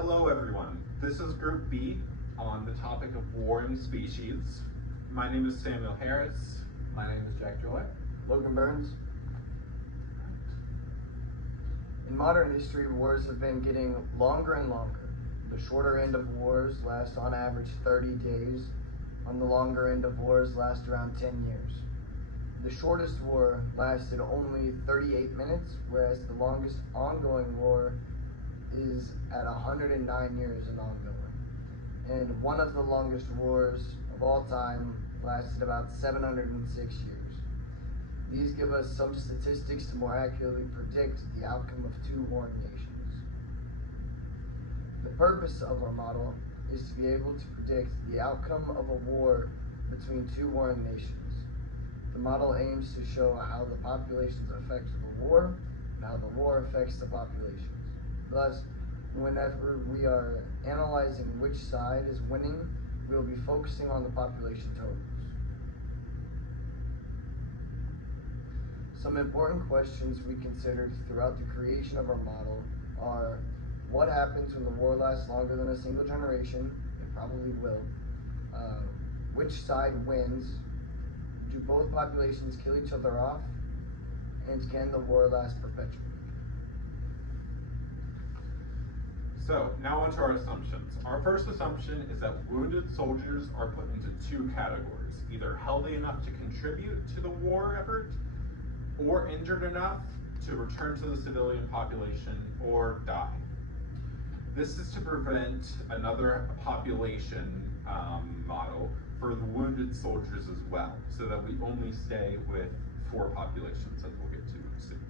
Hello everyone, this is Group B on the topic of war and species. My name is Samuel Harris. My name is Jack Joy. Logan Burns. In modern history, wars have been getting longer and longer. The shorter end of wars last on average 30 days. On the longer end of wars last around 10 years. The shortest war lasted only 38 minutes, whereas the longest ongoing war is at 109 years and ongoing. And one of the longest wars of all time lasted about 706 years. These give us some statistics to more accurately predict the outcome of two warring nations. The purpose of our model is to be able to predict the outcome of a war between two warring nations. The model aims to show how the populations affect the war and how the war affects the populations. Thus, whenever we are analyzing which side is winning, we will be focusing on the population totals. Some important questions we considered throughout the creation of our model are: what happens when the war lasts longer than a single generation? It probably will. Which side wins? Do both populations kill each other off? And can the war last perpetually? So now on to our assumptions. Our first assumption is that wounded soldiers are put into two categories, either healthy enough to contribute to the war effort or injured enough to return to the civilian population or die. This is to prevent another population model for the wounded soldiers as well, so that we only stay with 4 populations, as we'll get to soon.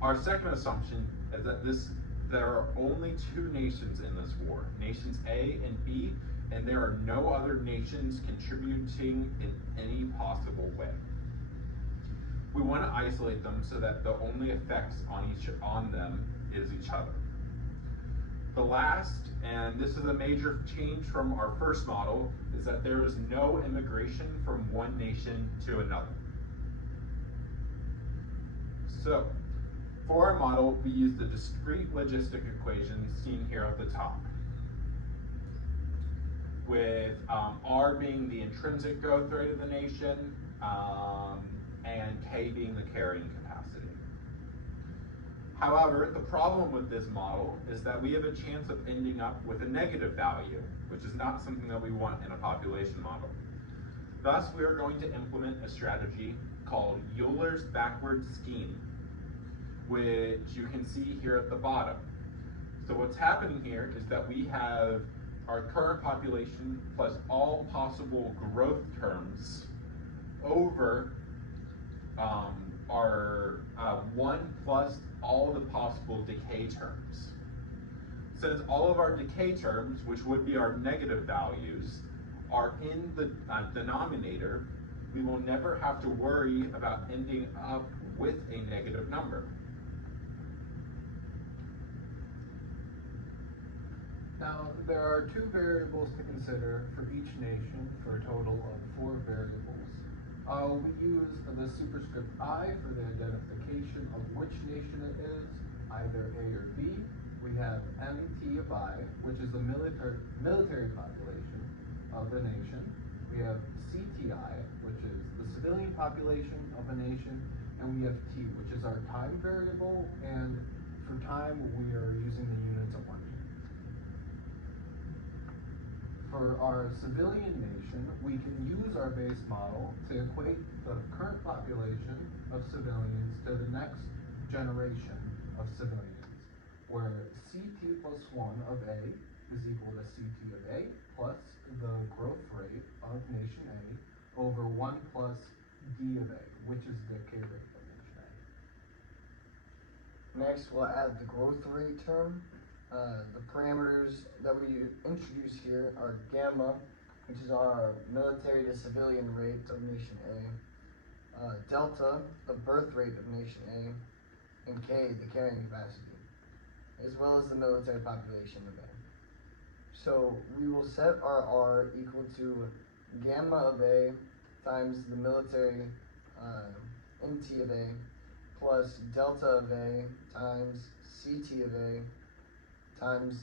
Our second assumption is that there are only 2 nations in this war, nations A and B, and there are no other nations contributing in any possible way. We want to isolate them so that the only effects on them is each other. The last, and this is a major change from our first model, is that there is no immigration from one nation to another. So, for our model, we use the discrete logistic equation seen here at the top, with R being the intrinsic growth rate of the nation, and K being the carrying capacity. However, the problem with this model is that we have a chance of ending up with a negative value, which is not something that we want in a population model. Thus, we are going to implement a strategy called Euler's backward scheme, which you can see here at the bottom. So what's happening here is that we have our current population plus all possible growth terms over our 1 plus all the possible decay terms. Since all of our decay terms, which would be our negative values, are in the denominator, we will never have to worry about ending up with a negative number. Now, there are 2 variables to consider for each nation for a total of 4 variables. We use the superscript I for the identification of which nation it is, either A or B. We have MT of I, which is the military population of the nation. We have CTI, which is the civilian population of a nation. And we have T, which is our time variable, and for time we are using the units of 1 year. For our civilian nation, we can use our base model to equate the current population of civilians to the next generation of civilians, where CT plus 1 of A is equal to CT of A plus the growth rate of nation A over 1 plus D of A, which is the decay rate of nation A. Next, we'll add the growth rate term. The parameters that we introduce here are gamma, which is our military to civilian rate of nation A, delta, the birth rate of nation A, and K, the carrying capacity, as well as the military population of A. So we will set our R equal to gamma of A times the military NT of A plus delta of A times CT of A times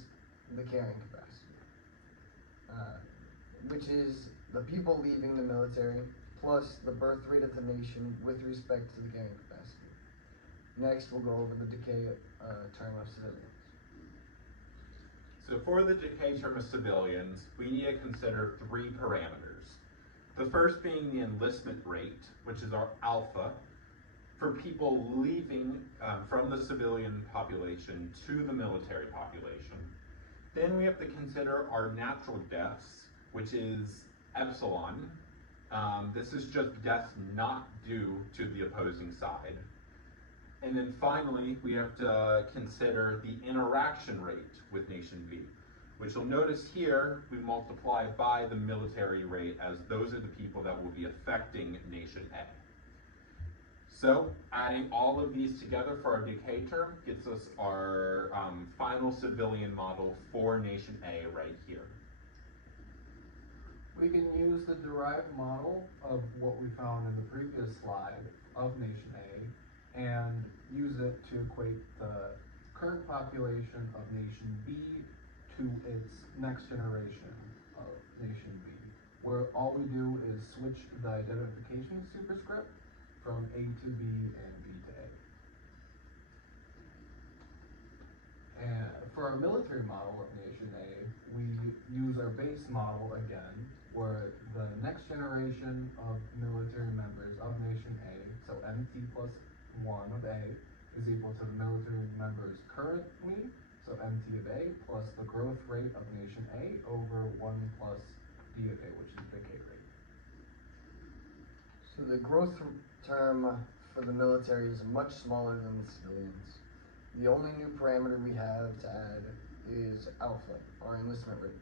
the carrying capacity, which is the people leaving the military plus the birth rate of the nation with respect to the carrying capacity. Next, we'll go over the decay term of civilians. So for the decay term of civilians, we need to consider three parameters. The first being the enlistment rate, which is our alpha, for people leaving from the civilian population to the military population. Then we have to consider our natural deaths, which is epsilon. This is just deaths not due to the opposing side. And then finally, we have to consider the interaction rate with nation B, which you'll notice here, we multiply by the military rate, as those are the people that will be affecting nation A. So adding all of these together for our decay term gets us our final civilian model for nation A right here. We can use the derived model of what we found in the previous slide of nation A and use it to equate the current population of nation B to its next generation of nation B, where all we do is switch the identification superscript from A to B and B to A. And for our military model of nation A, we use our base model again, where the next generation of military members of nation A, so MT plus 1 of A, is equal to the military members currently, so MT of A, plus the growth rate of nation A over 1 plus D of A, which is decay rate. So the growth term for the military is much smaller than the civilians. The only new parameter we have to add is alpha, our enlistment rate.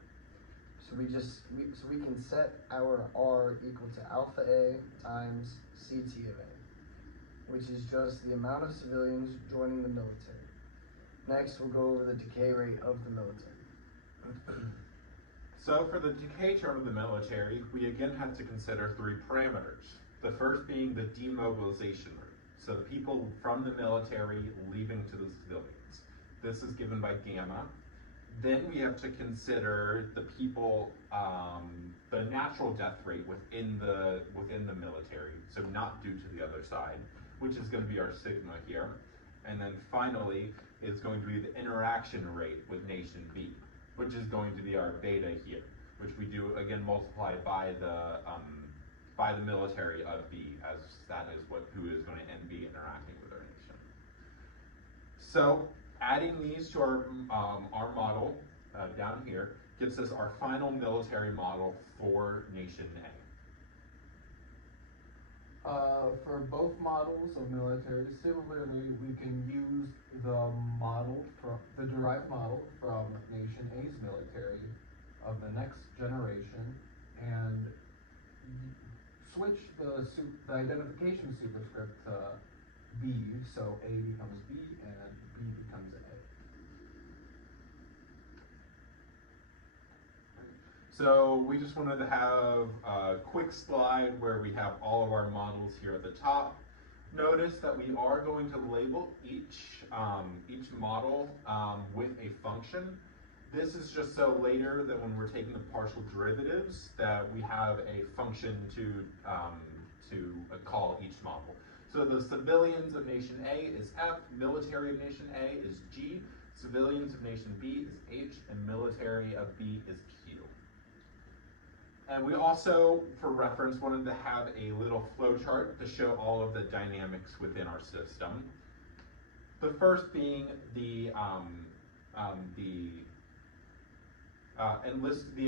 So we can set our R equal to alpha A times CT of A, which is just the amount of civilians joining the military. Next, we'll go over the decay rate of the military. So for the decay term of the military, we again have to consider three parameters. The first being the demobilization rate, so the people from the military leaving to the civilians. This is given by gamma. Then we have to consider the people, the natural death rate within the military, so not due to the other side, which is going to be our sigma here. And then finally, is going to be the interaction rate with nation B, which is going to be our beta here, which we do again multiply by the military of B, as that is who is going to be interacting with our nation. So adding these to our model down here gets us our final military model for nation A. For both models of military, similarly, we can use the derived model from nation A's military of the next generation and switch the identification superscript to B, so A becomes B and B becomes A. So we just wanted to have a quick slide where we have all of our models here at the top. Notice that we are going to label each model with a function. This is just so later that when we're taking the partial derivatives that we have a function to call each model. So the civilians of nation A is F, military of nation A is G, civilians of nation B is H, and military of B is Q. And we also, for reference, wanted to have a little flow chart to show all of the dynamics within our system. The first being the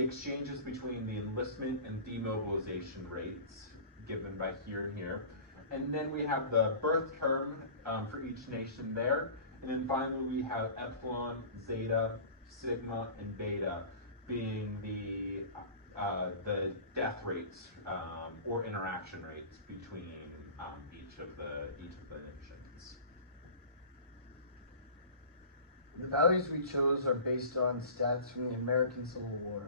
exchanges between the enlistment and demobilization rates given by here and here. And then we have the birth term for each nation there. And then finally we have epsilon, zeta, sigma, and beta being the death rates or interaction rates between each of the nations. The values we chose are based on stats from the American Civil War.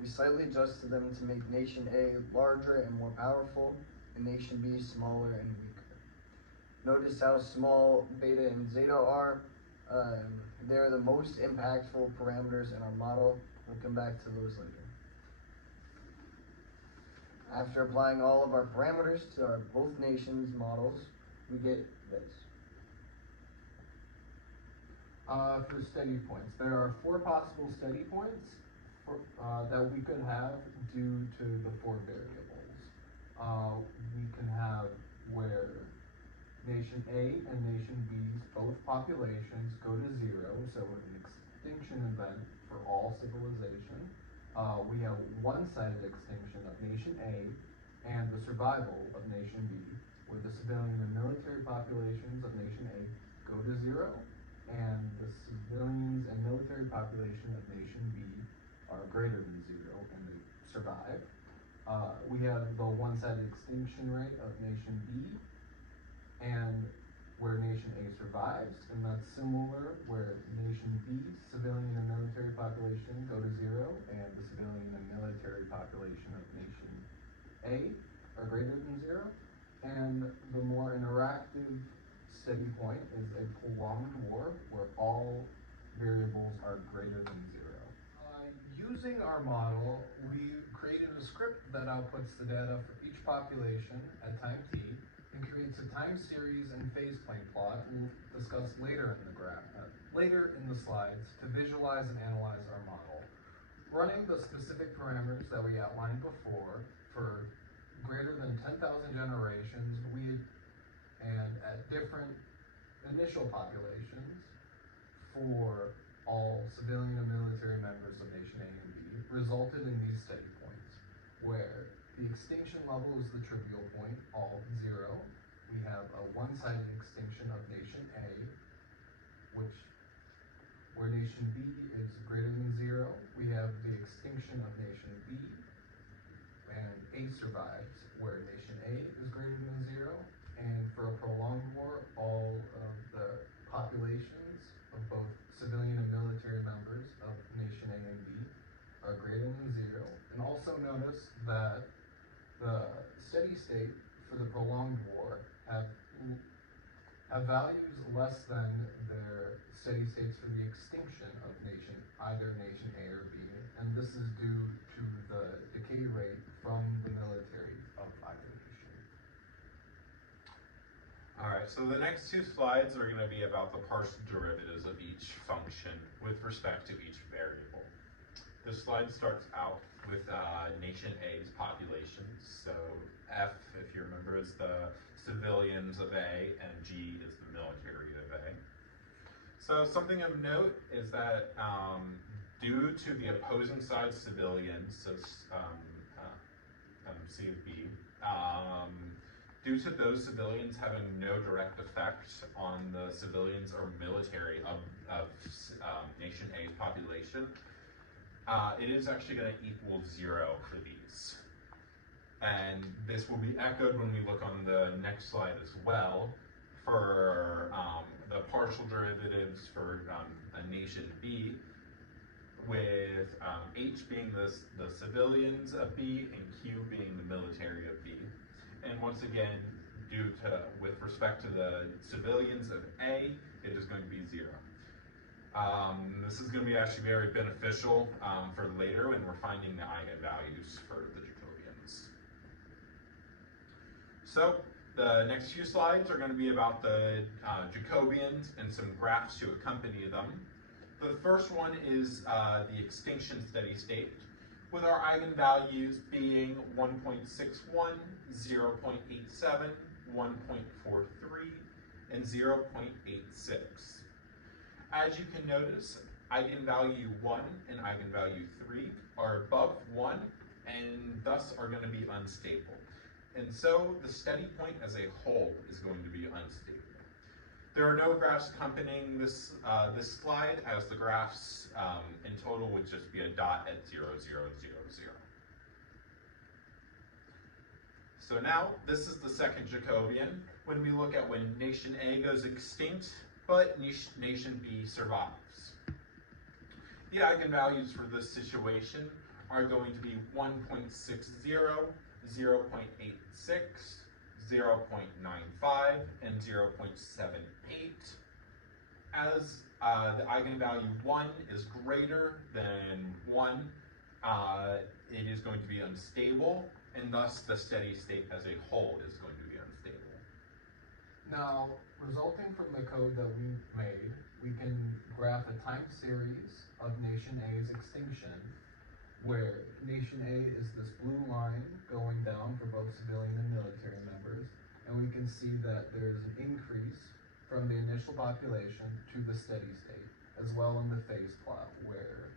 We slightly adjusted them to make nation A larger and more powerful, and nation B smaller and weaker. Notice how small beta and zeta are. They're the most impactful parameters in our model. We'll come back to those later. After applying all of our parameters to our both nations models, we get this. For steady points, there are 4 possible steady points that we could have due to the 4 variables. We can have where nation A and nation B's both populations go to 0, so an extinction event for all civilization. We have one-sided extinction of nation A and the survival of nation B, where the civilian and military populations of nation A go to 0, and the civilians and military population of nation B are greater than 0, and they survive. We have the one-sided extinction rate of nation B, and where nation A survives, and that's similar where nation B, civilian and military population go to 0, and the civilian and military population of nation A are greater than 0. And the more interactive steady point is a prolonged war where all variables are greater than 0. Using our model, we created a script that outputs the data for each population at time t, and creates a time series and phase plane plot we'll discuss later in the slides to visualize and analyze our model. Running the specific parameters that we outlined before for greater than 10,000 generations, and at different initial populations for all civilian and military members of nation A and B, resulted in these steady points, where the extinction level is the trivial point, all 0. We have a one-sided extinction of nation A, where nation B is greater than 0. We have the extinction of nation B, and A survives, where nation A is greater than 0. And for a prolonged war, all of the populations of both civilian and military members of nation A and B are greater than 0. And also notice that the steady state for the prolonged war have values less than their steady states for the extinction of either nation A or B, and this is due to the decay rate from the military of either nation. Alright, so the next 2 slides are going to be about the partial derivatives of each function with respect to each variable. This slide starts out with nation A's population. So F, if you remember, is the civilians of A, and G is the military of A. So something of note is that due to the opposing side's civilians, so C of B, due to those civilians having no direct effect on the civilians or military of nation A's population, it is actually going to equal 0 for these. And this will be echoed when we look on the next slide as well for the partial derivatives for a nation B, with H being the civilians of B and Q being the military of B. And once again, with respect to the civilians of A, it is going to be 0. This is going to be actually very beneficial for later when we're finding the eigenvalues for the Jacobians. So the next few slides are going to be about the Jacobians and some graphs to accompany them. The first one is the extinction steady state, with our eigenvalues being 1.61, 0.87, 1.43, and 0.86. As you can notice, eigenvalue 1 and eigenvalue 3 are above 1 and thus are going to be unstable. And so the steady point as a whole is going to be unstable. There are no graphs accompanying this slide, as the graphs in total would just be a dot at 0, 0, 0, 0. So now, this is the second Jacobian, when we look at when nation A goes extinct, but nation B survives. The eigenvalues for this situation are going to be 1.60, 0.86, 0.95, and 0.78. as the eigenvalue 1 is greater than 1, it is going to be unstable, and thus the steady state as a whole is going to be unstable. Now, resulting from the code that we made, we can graph a time series of nation A's extinction, where nation A is this blue line going down for both civilian and military members, and we can see that there's an increase from the initial population to the steady state, as well in the phase plot, where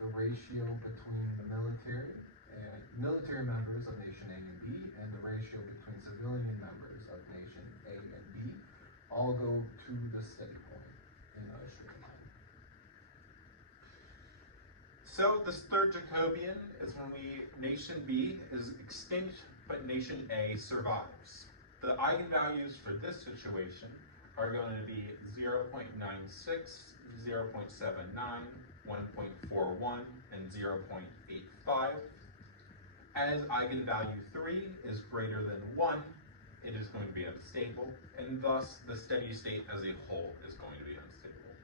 the ratio between the military members of nation A and B, and the ratio between civilian members of nation A and B, all go to the steady point in a straight line. So this third Jacobian is when nation B is extinct, but nation A survives. The eigenvalues for this situation are going to be 0.96, 0.79, 1.41, and 0.85. As eigenvalue 3 is greater than 1, it is going to be unstable, and thus the steady state as a whole is going to be unstable.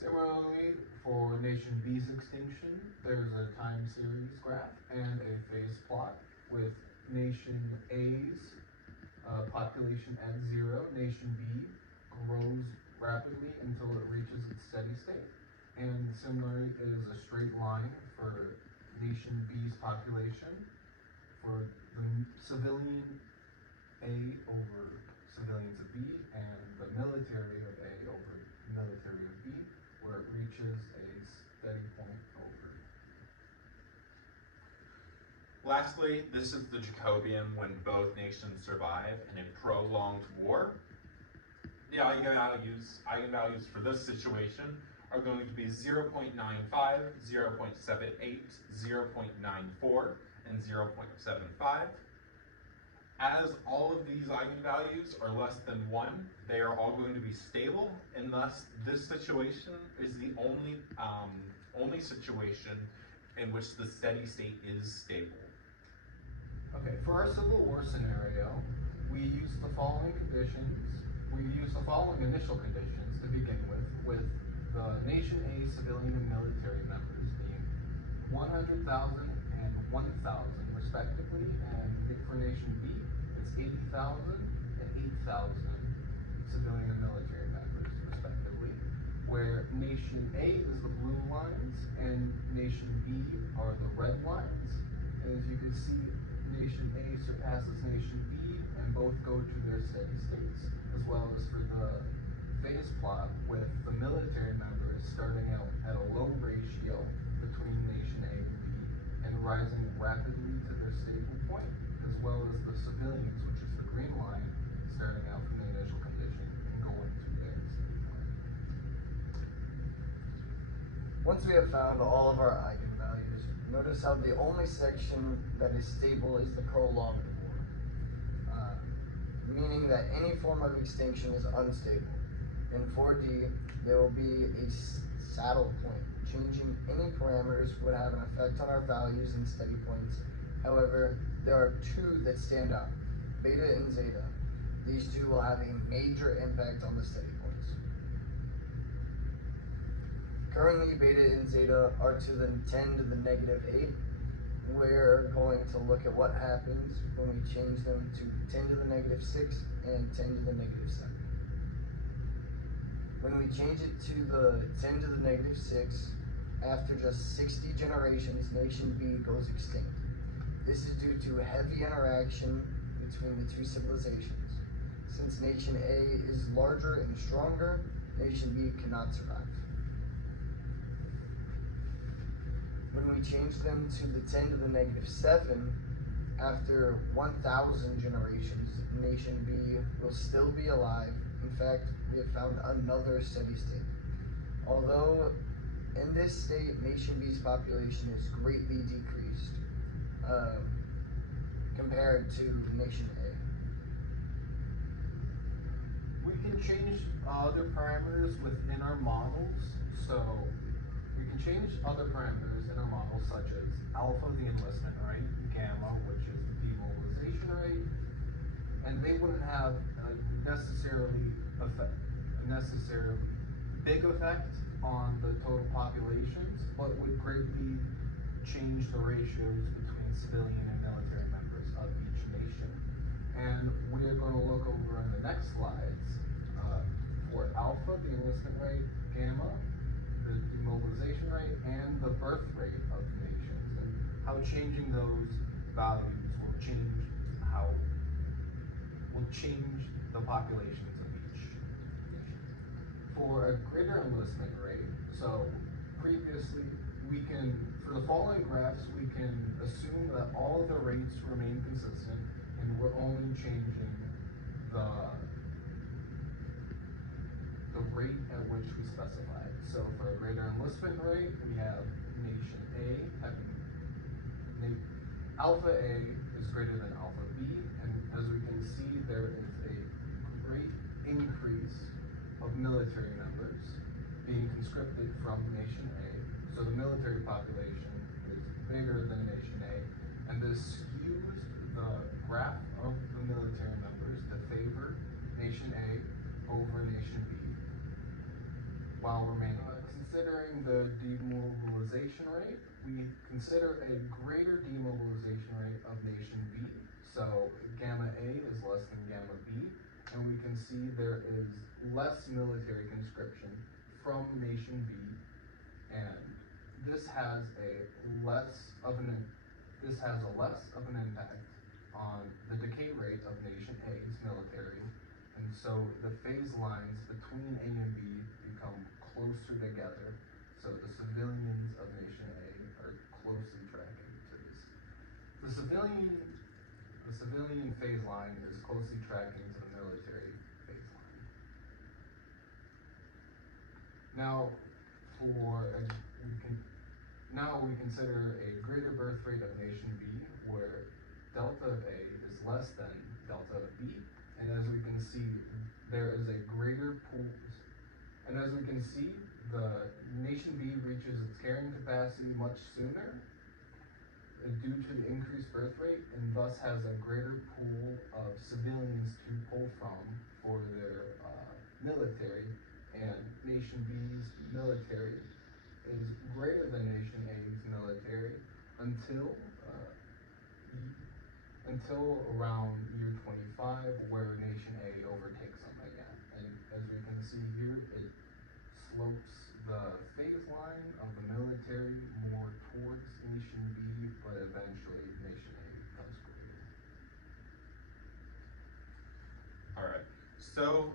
Similarly, for nation B's extinction, there's a time series graph and a phase plot with nation A's population at 0. Nation B grows rapidly until it reaches its steady state. And similarly, it is a straight line for nation B's population for the civilian A over civilians of B, and the military of A over military of B, where it reaches a steady point over. Lastly, this is the Jacobian when both nations survive in a prolonged war. The eigenvalues for this situation are going to be 0.95, 0.78, 0.94, and 0.75. As all of these eigenvalues are less than 1, they are all going to be stable, and thus this situation is the only situation in which the steady state is stable. Okay, for our Civil War scenario, we use the following initial conditions to begin with the nation A civilian and military members being 100,000 and 1,000 respectively, and for nation B, it's 80,000 and 8,000 civilian and military members respectively, where nation A is the blue lines and nation B are the red lines. And as you can see, nation A surpasses nation B and both go to their steady states, as well as for the phase plot with the military members starting out at a low ratio between nation A and B and rising rapidly to their stable point, as well as the civilians, which is the green line, starting out from the initial condition and going to their stable point. Once we have found all of our eigenvalues, notice how the only section that is stable is the prolonged war, meaning that any form of extinction is unstable. In 4D, there will be a saddle point. Changing any parameters would have an effect on our values and steady points. However, there are two that stand out, beta and zeta. These two will have a major impact on the steady points. Currently, beta and zeta are to the 10 to the negative 8. We're going to look at what happens when we change them to 10 to the negative 6 and 10 to the negative 7. When we change it to the 10 to the negative 6, after just 60 generations, nation B goes extinct. This is due to heavy interaction between the two civilizations. Since nation A is larger and stronger, nation B cannot survive. When we change them to the 10 to the negative 7, after 1,000 generations, nation B will still be alive. In fact, we have found another steady state. Although in this state, nation B's population is greatly decreased compared to nation A. We can change other parameters within our models. So we can change other parameters in our models, such as alpha, the enlistment rate, gamma, which is the demobilization rate, and they wouldn't have necessarily big effect on the total populations, but would greatly change the ratios between civilian and military members of each nation. And we're going to look over in the next slides for alpha, the enlistment rate, gamma, the demobilization rate, and the birth rate of nations, and how changing those values will change the populations of each nation. For a greater enlistment rate, so previously for the following graphs, we can assume that all of the rates remain consistent and we're only changing the rate at which we specified. So for a greater enlistment rate, we have nation A having alpha A is greater than alpha B, and as we can see, there is a great increase of military members being conscripted from nation A. So the military population is bigger than nation A, and this skews the graph of the military members to favor nation A over nation B, while remaining. Considering the demobilization rate, we consider a greater demobilization rate of nation B. So gamma A is less than gamma B, and we can see there is less military conscription from nation B, and this has a less of an impact on the decay rate of nation A's military, and so the phase lines between A and B become closer together, so the civilians of nation A are closely tracking to this. The civilian phase line is closely tracking to the military phase line. Now, we consider a greater birth rate of nation B, where delta of A is less than delta of B, and as we can see, there is a greater pool. And as we can see, the nation B reaches its carrying capacity much sooner due to the increased birth rate, and thus has a greater pool of civilians to pull from for their military, and nation B's military is greater than nation A's military until around year 25, where nation A overtakes them again. And as we can see here, it slopes the phase line of the military more towards nation B, but eventually nation A becomes greater. Alright, so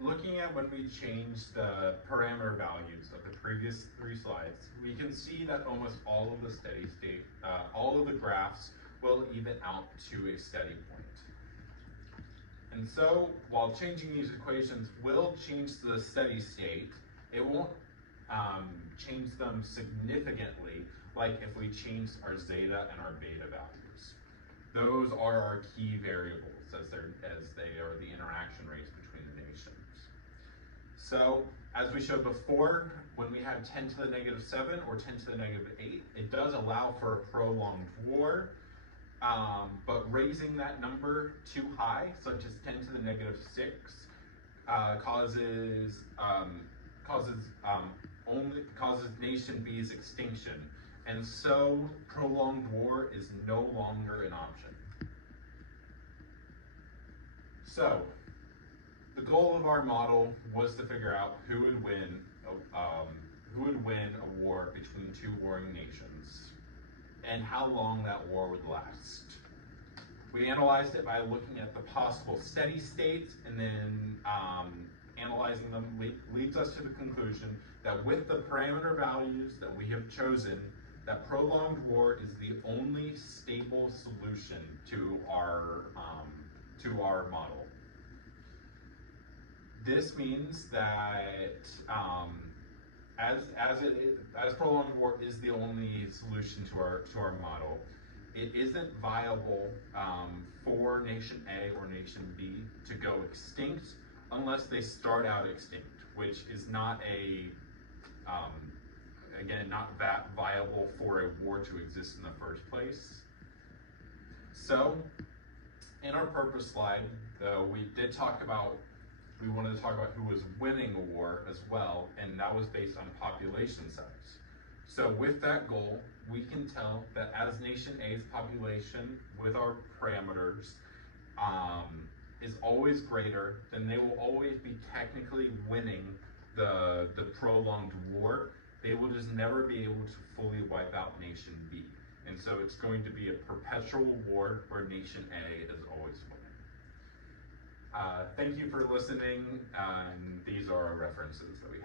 looking at when we changed the parameter values of the previous 3 slides, we can see that almost all of the steady state, all of the graphs will even out to a steady point. And so, while changing these equations will change the steady state, it won't change them significantly, like if we changed our zeta and our beta values. Those are our key variables, as they are the interaction rates between the nations. So, as we showed before, when we have 10 to the negative 7 or 10 to the negative 8, it does allow for a prolonged war, but raising that number too high, such as 10 to the negative 6, causes nation B's extinction, and so prolonged war is no longer an option. So, the goal of our model was to figure out who would win a war between 2 warring nations, and how long that war would last. We analyzed it by looking at the possible steady states, and then analyzing them leads us to the conclusion that with the parameter values that we have chosen, that prolonged war is the only stable solution to our model. This means that as prolonged war is the only solution to our model, it isn't viable for nation A or nation B to go extinct unless they start out extinct, which is not not that viable for a war to exist in the first place. So, in our purpose slide, we did talk about we wanted to talk about who was winning a war as well, and that was based on population size. So with that goal, we can tell that as nation A's population with our parameters is always greater, then they will always be technically winning the prolonged war. They will just never be able to fully wipe out nation B. And so it's going to be a perpetual war where nation A is always winning. Thank you for listening, and these are our references that we have.